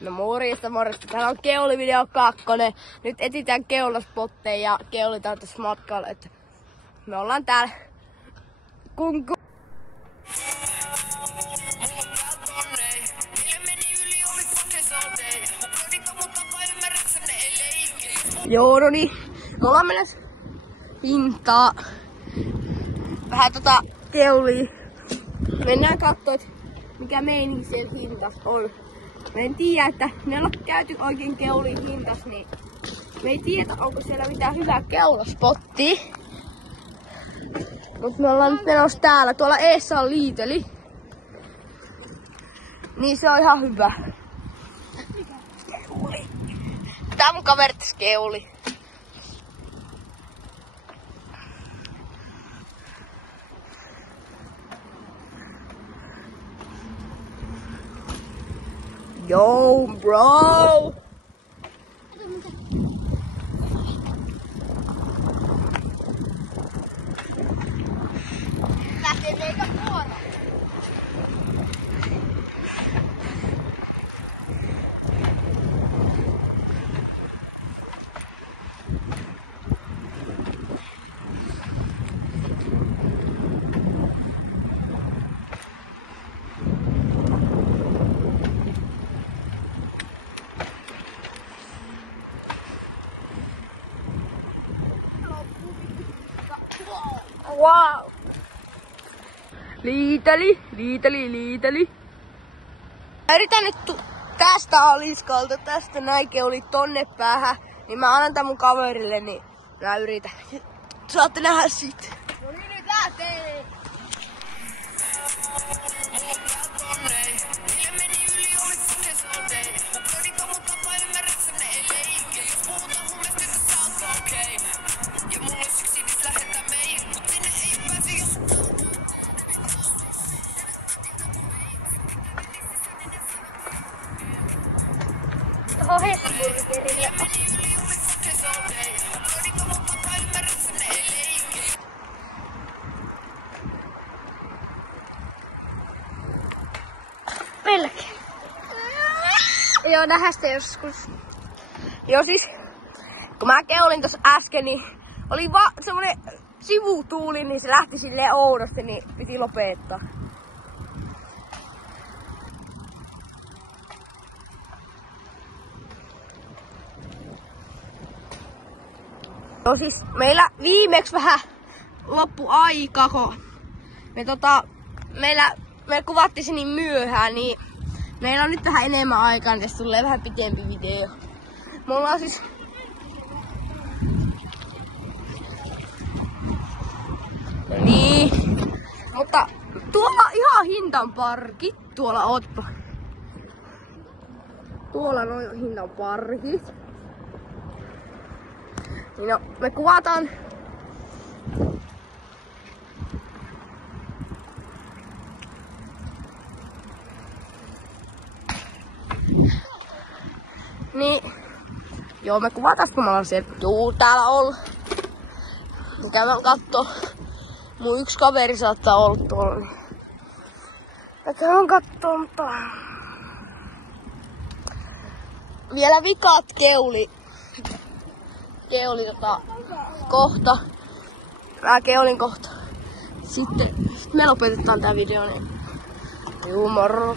No morjesta. Täällä on Keuli-video 2. Nyt etsitään keulaspotteja ja keulitaan tässä matkalla. Että me ollaan täällä kunku. Joo, no niin. Me ollaan mennessä hintaa. Vähän Keuliin. Mennään kattoo, mikä meininki siellä hintas on. Mä en tiedä, että me ollaan käyty oikein Keulin hintas, niin me ei tiedä, onko siellä mitään hyvää keulaspottia. Mut me ollaan nyt menossa täällä. Tuolla eessä on Lidl. Niin se on ihan hyvä. Keuli. Tää on mun kaverittas Keuli. Yo, bro! Lähtee meikä puolella. Wow! Lidl. Mä yritän nyt tästä aliskalta, tästä näinkin oli tonne päähän, niin mä annan tän mun kaverille, niin mä yritän. Saatte nähdä sit. No niin, nyt lähtee! Pelkkä. Joo, nähdään sitä joskus. Joo siis, kun mä keulin tossa äsken, niin oli vaan semmonen sivutuuli, niin se lähti silleen oudosti, niin piti lopettaa. No siis meillä viimeksi vähän loppu aika, kun me kuvattiin se niin myöhään, niin meillä on nyt vähän enemmän aikaa, niin tässä tulee vähän pitempi video. Mulla on siis niin, mutta tuolla ihan hintan parkit, tuolla ootpa. Tuolla noin hintan parkit. Niin no, me kuvataan niin, joo me kuvataan kun mä oon siellä, täällä olla. Me käydään kattoo, mun yksi kaveri saattaa olla tuolla, niin me käydään kattoo, mutta vielä vikaat Keuli kohta. Mä keulin kohta. Sitten me lopetetaan tää video, niin juu moro.